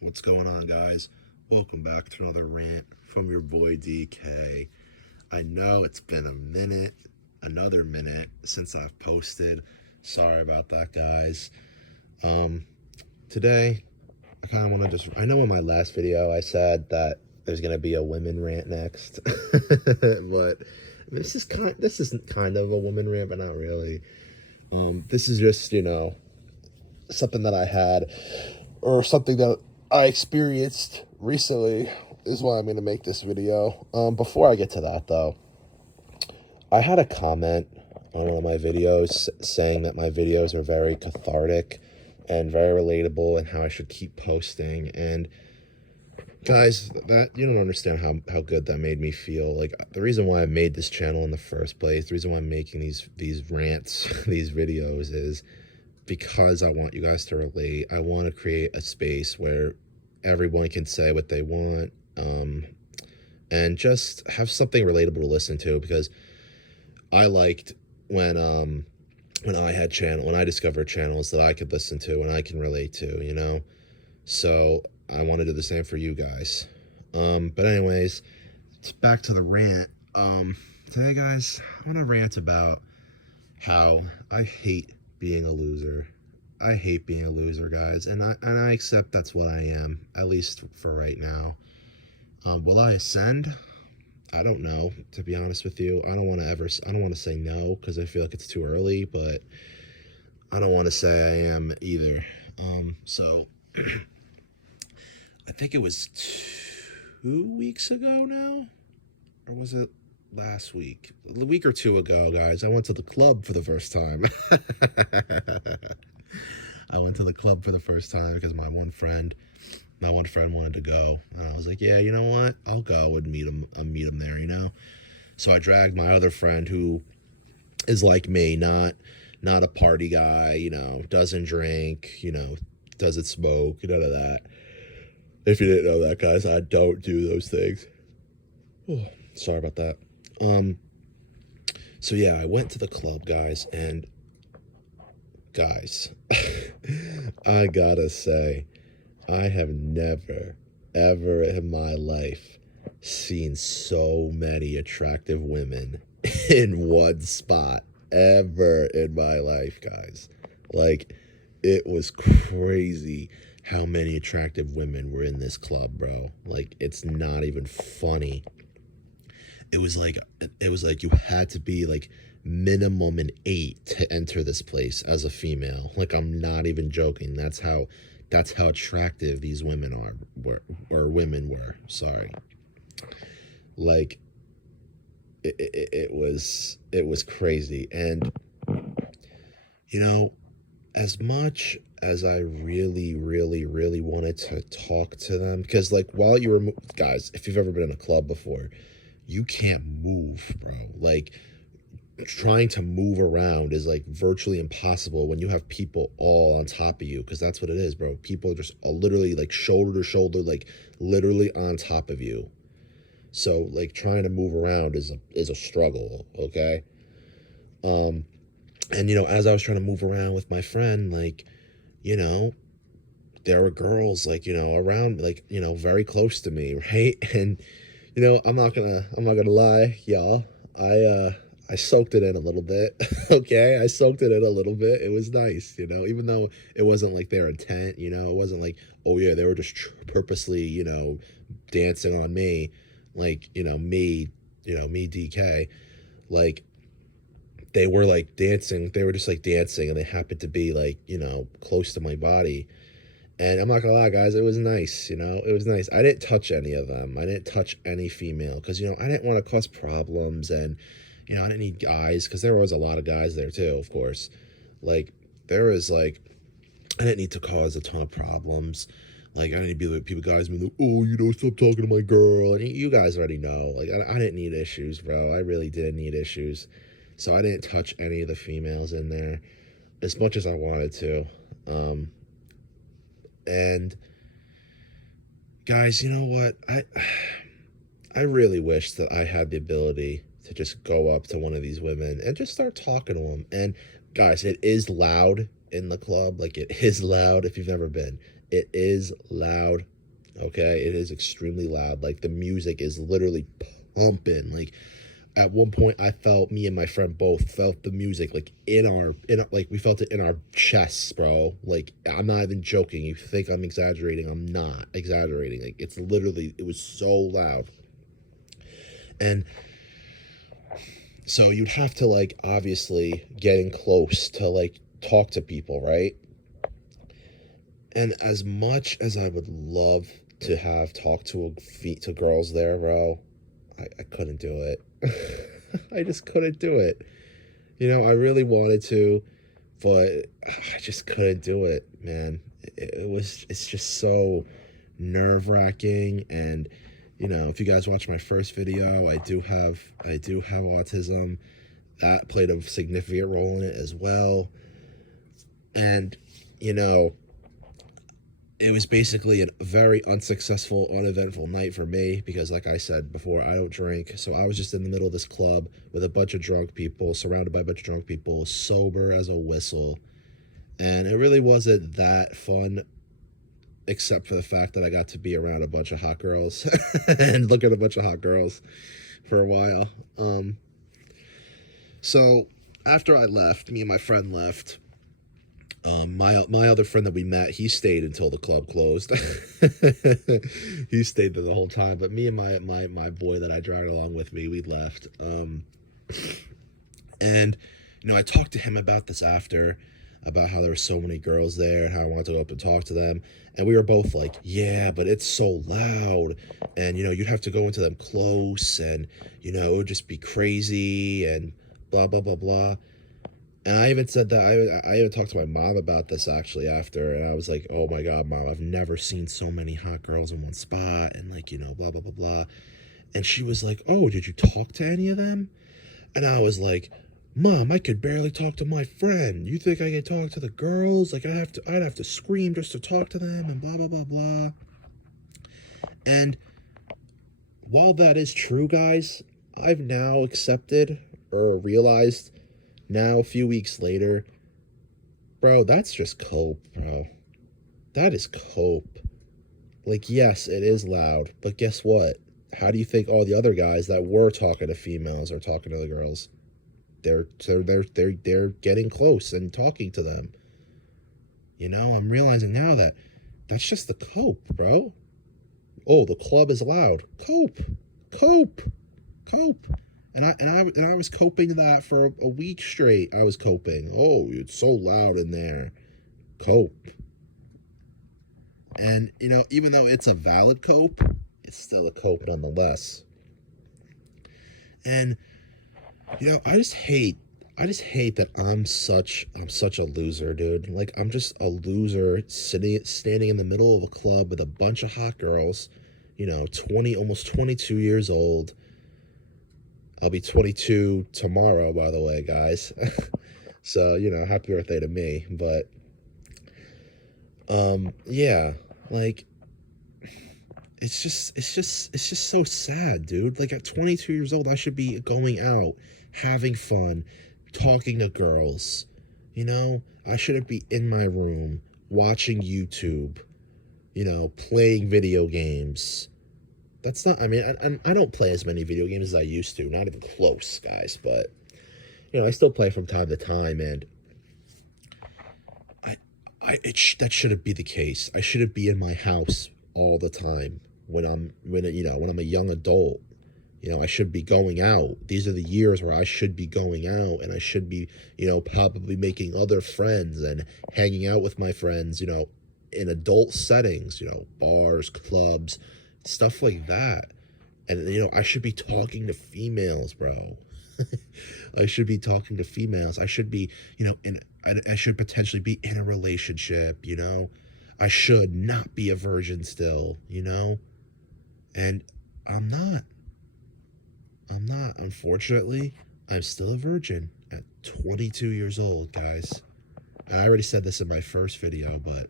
What's going on, guys? Welcome back to another rant from your boy DK. I know it's been another minute since I've posted. Sorry about that, guys. Um, Today I kind of want to I know in my last video I said that there's gonna be a women rant next, but this isn't kind of a woman rant, but not really. This is just something that I had or something that I experienced recently is why I'm going to make this video. Before I get to that, though, I had a comment on one of my videos saying that my videos are very cathartic and very relatable and how I should keep posting. And guys, that you don't understand how good that made me feel. Like, the reason why I made this channel in the first place, the reason why I'm making these rants, these videos is because I want you guys to relate. I want to create a space where everyone can say what they want, and just have something relatable to listen to. Because I liked when I discovered channels that I could listen to and I can relate to. So I want to do the same for you guys. But anyways, back to the rant. Today, guys, I want to rant about how I hate being a loser. I hate being a loser, guys, and I accept that's what I am, at least for right now. Will I ascend? I don't know, to be honest with you. I don't want to say no because I feel like it's too early, but I don't want to say I am either. So I think it was 2 weeks ago now, or was it last week? A week or two ago, guys, I went to the club for the first time. I went to the club for the first time because my one friend wanted to go, and I was like, yeah, you know what? I'll go and meet him there. So I dragged my other friend who is like me, not a party guy, doesn't drink, doesn't smoke, none of that. If you didn't know that, guys, I don't do those things. Oh, sorry about that. So yeah, I went to the club, guys, and guys, I gotta say, I have never, ever in my life seen so many attractive women in one spot ever in my life, guys. Like, it was crazy how many attractive women were in this club, bro. Like, it's not even funny. It was like you had to be like minimum an 8 to enter this place as a female. Like, I'm not even joking. That's how attractive these women women were. Sorry. Like, it was crazy. And as much as I really, really, really wanted to talk to them, because like while you were guys, if you've ever been in a club before, you can't move, bro. Like, trying to move around is like virtually impossible when you have people all on top of you, because that's what it is, bro. People are just literally like shoulder to shoulder, like literally on top of you. So like trying to move around is a struggle, okay? And as I was trying to move around with my friend, like, there were girls like, around, like, very close to me, right? And I'm not gonna lie, y'all. I soaked it in a little bit. Okay, I soaked it in a little bit. It was nice, even though it wasn't like their intent. It wasn't like, oh yeah, they were just purposely, dancing on me, like, me DK, like, they were like dancing. They were just like dancing, and they happened to be like, close to my body. And I'm not gonna lie, guys, it was nice, it was nice. I didn't touch any of them. I didn't touch any female because, I didn't want to cause problems. And, I didn't need guys because there was a lot of guys there too, of course. Like, there was like, I didn't need to cause a ton of problems. Like, I didn't be like, guys be like, oh, stop talking to my girl. And you guys already know. Like, I didn't need issues, bro. I really didn't need issues. So I didn't touch any of the females in there as much as I wanted to. And guys, you know what? I really wish that I had the ability to just go up to one of these women and just start talking to them. And guys, it is loud in the club. Like, it is loud. If you've never been, It is loud. Okay, it is extremely loud. Like the music is literally pumping. Like at one point, I felt me and my friend both felt the music like like we felt it in our chests, bro. Like I'm not even joking. You think I'm exaggerating? I'm not exaggerating. Like it's literally it was so loud, and so you'd have to like obviously getting close to like talk to people, right? And as much as I would love to have talked to to girls there, bro, I couldn't do it. I just couldn't do it. You know, I really wanted to, but I just couldn't do it, man. It's just so nerve wracking. And, you know, if you guys watch my first video, I do have autism. That played a significant role in it as well. And, you know, it was basically a very unsuccessful, uneventful night for me because, like I said before, I don't drink. So I was just in the middle of this club with a bunch of drunk people, surrounded by a bunch of drunk people, sober as a whistle. And it really wasn't that fun, except for the fact that I got to be around a bunch of hot girls and look at a bunch of hot girls for a while. So after I left, me and my friend left. My other friend that we met, he stayed until the club closed. He stayed there the whole time. But me and my boy that I dragged along with me, we left. And you know, I talked to him about this after, about how there were so many girls there and how I wanted to go up and talk to them. And we were both like, yeah, but it's so loud. And, you know, you'd have to go into them close and, you know, it would just be crazy and blah, blah, blah, blah. And I even said that, I even talked to my mom about this actually after, and I was like, oh my God, Mom, I've never seen so many hot girls in one spot, and like, you know, blah, blah, blah, blah. And she was like, oh, did you talk to any of them? And I was like, Mom, I could barely talk to my friend. You think I could talk to the girls? Like I'd have to scream just to talk to them and blah, blah, blah, blah. And while that is true, guys, I've now accepted or realized now, a few weeks later, bro, that's just cope, bro. That is cope. Like, yes, it is loud, but guess what? How do you think all the other guys that were talking to females are talking to the girls? They're getting close and talking to them. You know, I'm realizing now that that's just the cope, bro. Oh, the club is loud. Cope, cope, cope. And I was coping that for a week straight. I was coping. Oh, it's so loud in there. Cope. And, you know, even though it's a valid cope, it's still a cope nonetheless. And, you know, I just hate that I'm such a loser, dude. Like I'm just a loser standing in the middle of a club with a bunch of hot girls, you know, almost 22 years old. I'll be 22 tomorrow, by the way, guys. So, you know, happy birthday to me. But, yeah, like, it's just so sad, dude. Like, at 22 years old, I should be going out, having fun, talking to girls. You know, I shouldn't be in my room, watching YouTube, you know, playing video games. That's not, I mean, I don't play as many video games as I used to. Not even close, guys. But, you know, I still play from time to time. And that shouldn't be the case. I shouldn't be in my house all the time when I'm a young adult. You know, I should be going out. These are the years where I should be going out. And I should be, you know, probably making other friends and hanging out with my friends, you know, in adult settings, you know, bars, clubs, stuff like that. And, you know, I should be talking to females, bro. I should be talking to females. I should be, you know, and I should potentially be in a relationship, you know. I should not be a virgin still, you know. And I'm not. Unfortunately, I'm still a virgin at 22 years old, guys. And I already said this in my first video, but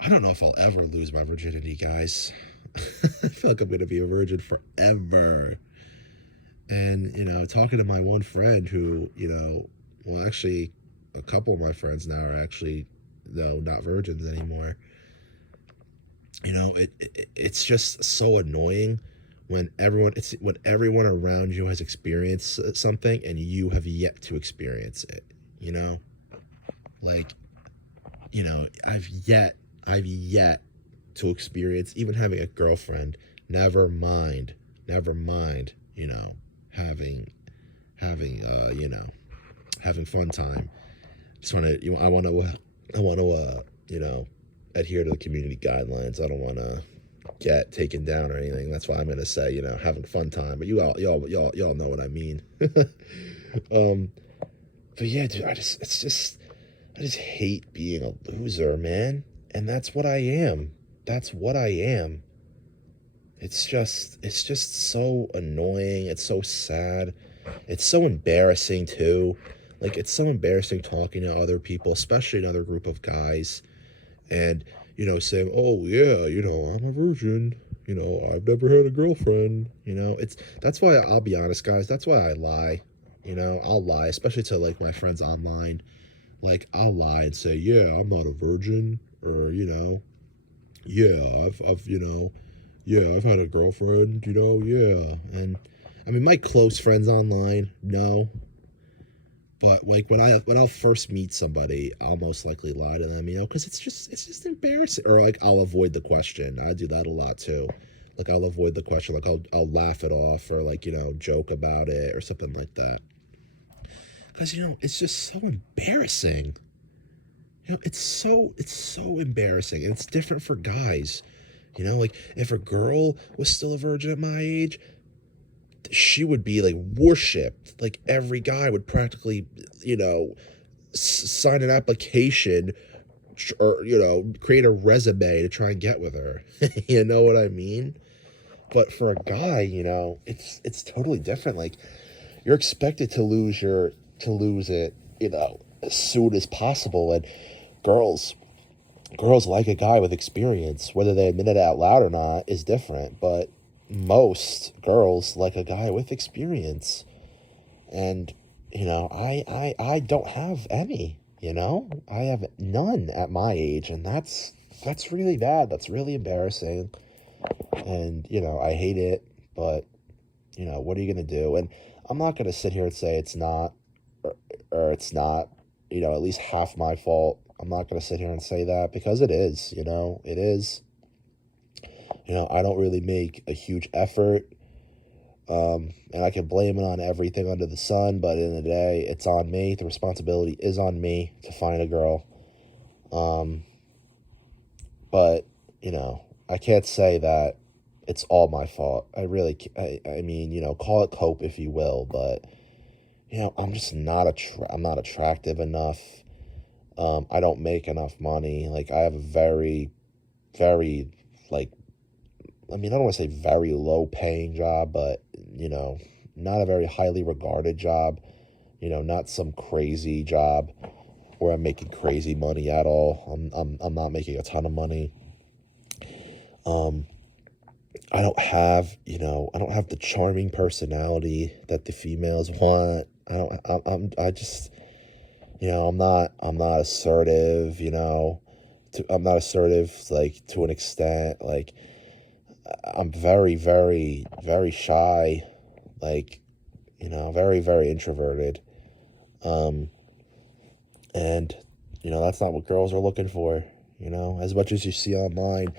I don't know if I'll ever lose my virginity, guys. I feel like I'm going to be a virgin forever. And, you know, talking to my one friend who, you know, well, actually, a couple of my friends now are actually though not virgins anymore. It's just so annoying when everyone around you has experienced something and you have yet to experience it. You know, like I've yet to experience even having a girlfriend. Never mind. Having having fun time. Just want to I want to adhere to the community guidelines. I don't want to get taken down or anything. That's why I'm gonna say having fun time. But y'all know what I mean. um, but yeah, dude, I just hate being a loser, man. And that's what I am. That's what I am. It's just so annoying. It's so sad. It's so embarrassing too. Like it's so embarrassing talking to other people, especially another group of guys, and saying, "Oh yeah, I'm a virgin. I've never had a girlfriend." It's that's why I'll be honest, guys. That's why I lie. I'll lie, especially to like my friends online. Like I'll lie and say, "Yeah, I'm not a virgin," or "Yeah, yeah, I've had a girlfriend." Yeah, and I mean my close friends online, no. But like when I'll first meet somebody, I'll most likely lie to them, because it's just embarrassing. Or like I'll avoid the question. I do that a lot too. Like I'll avoid the question. Like I'll laugh it off or like joke about it or something like that. Because it's just so embarrassing. It's so embarrassing, and it's different for guys. Like if a girl was still a virgin at my age, she would be like worshipped. Like every guy would practically, sign an application or create a resume to try and get with her. You know what I mean? But for a guy, it's totally different. Like you're expected to lose it, as soon as possible. And girls girls like a guy with experience. Whether they admit it out loud or not is different, but most girls like a guy with experience. And I don't have any. I have none at my age, and that's really bad. That's really embarrassing, and I hate it. But what are you gonna do? And I'm not gonna sit here and say it's not, or it's not, at least half my fault. I'm not gonna sit here and say that, because it is. It is. I don't really make a huge effort, and I can blame it on everything under the sun. But in the day, it's on me. The responsibility is on me to find a girl. Um, but I can't say that it's all my fault. I really, I mean, call it cope if you will, but I'm just I'm not attractive enough. I don't make enough money. Like I have a very, very, like, I mean, I don't want to say very low paying job, but not a very highly regarded job. Not some crazy job where I'm making crazy money at all. I'm not making a ton of money. Um, I don't have the charming personality that the females want. I don't. I just, I'm not assertive. I'm not assertive like to an extent. Like I'm very, very, very shy. Like very, very introverted. Um, and that's not what girls are looking for. As much as you see online,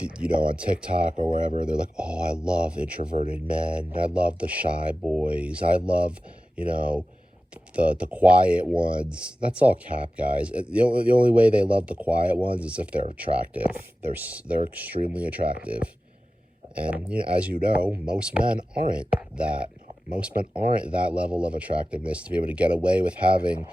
on TikTok or wherever, they're like, "Oh, I love introverted men. I love the shy boys. I love, the quiet ones." That's all cap, guys. The only way they love the quiet ones is if they're attractive. They're extremely attractive, and as most men aren't that. Most men aren't that level of attractiveness to be able to get away with having,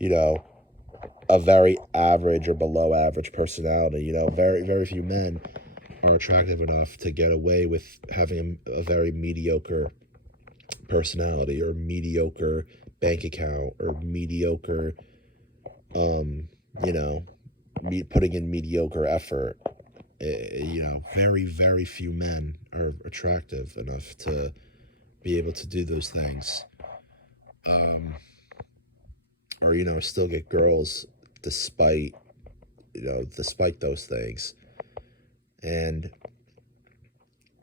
you know, a very average or below average personality. Very, very few men are attractive enough to get away with having a very mediocre personality or mediocre bank account or mediocre, um, you know, putting in mediocre effort. Very, very few men are attractive enough to be able to do those things. Um, or still get girls despite despite those things. And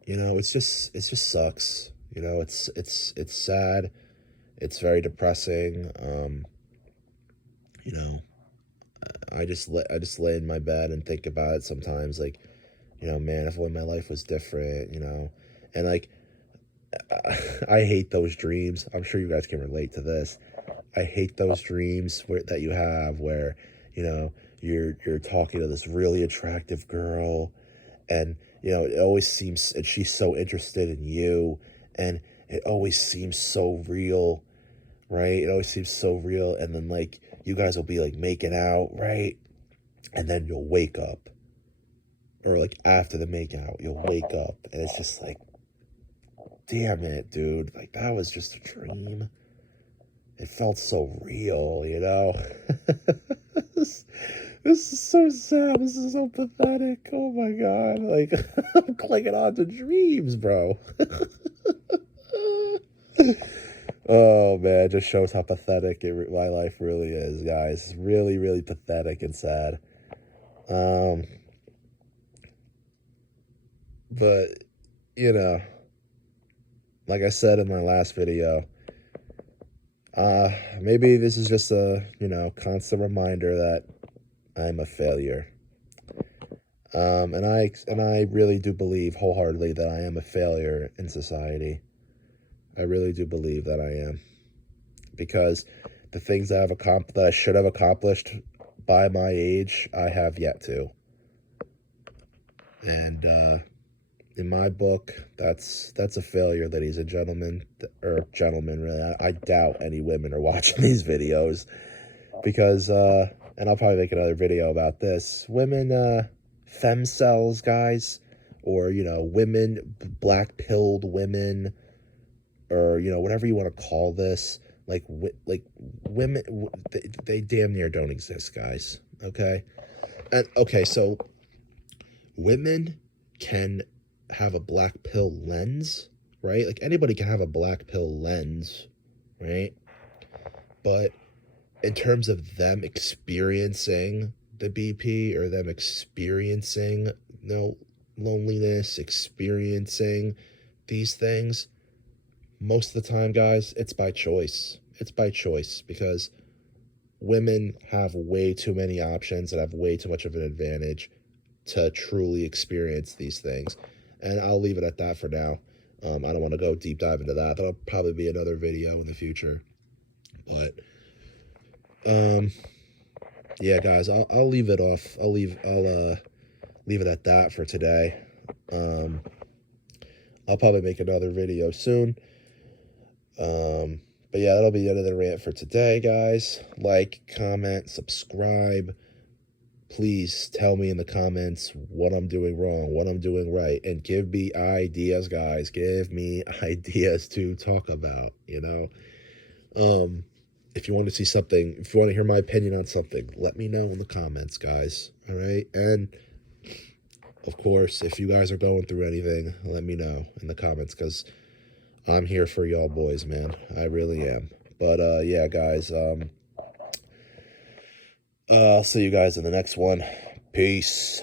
it just sucks. It's sad. It's very depressing. I just lay in my bed and think about it sometimes, like, man, if when my life was different, and like, I hate those dreams. I'm sure you guys can relate to this. I hate those dreams that you have where, you're talking to this really attractive girl, and it always seems, and she's so interested in you, and it always seems so real, right? It always seems so real, and then like you guys will be like making out, right? And then you'll wake up, or like after the make out, you'll wake up, and it's just like, damn it, dude, like that was just a dream. It felt so real, This is so sad. This is so pathetic. Oh my God. Like, I'm clinging on to dreams, bro. Oh man, it just shows how pathetic my life really is, guys. It's really, really pathetic and sad. But, like I said in my last video, maybe this is just a, constant reminder that I'm a failure. And I really do believe wholeheartedly that I am a failure in society. I really do believe that I am, because the things that I should have accomplished by my age, I have yet to. And in my book, that's a failure, ladies and gentlemen, or gentlemen, really. I doubt any women are watching these videos, because and I'll probably make another video about this. Women, femcells, guys, or women, black-pilled women, or whatever you want to call this, like women, they damn near don't exist, guys. Okay, and okay, so women can have a black pill lens, right? Like anybody can have a black pill lens, right? But in terms of them experiencing the BP, or them experiencing loneliness, experiencing these things, most of the time, guys, it's by choice. It's by choice, because women have way too many options and have way too much of an advantage to truly experience these things. And I'll leave it at that for now. I don't want to go deep dive into that. That'll probably be another video in the future. But yeah, guys, I'll leave it off. I'll leave it at that for today. I'll probably make another video soon. But yeah, that'll be the end of the rant for today, guys. Like, comment, subscribe. Please tell me in the comments what I'm doing wrong, what I'm doing right, and give me ideas, guys. Give me ideas to talk about, If you want to see something, if you want to hear my opinion on something, let me know in the comments, guys. All right? And, of course, if you guys are going through anything, let me know in the comments, because I'm here for y'all boys, man. I really am. But, yeah, guys, I'll see you guys in the next one. Peace.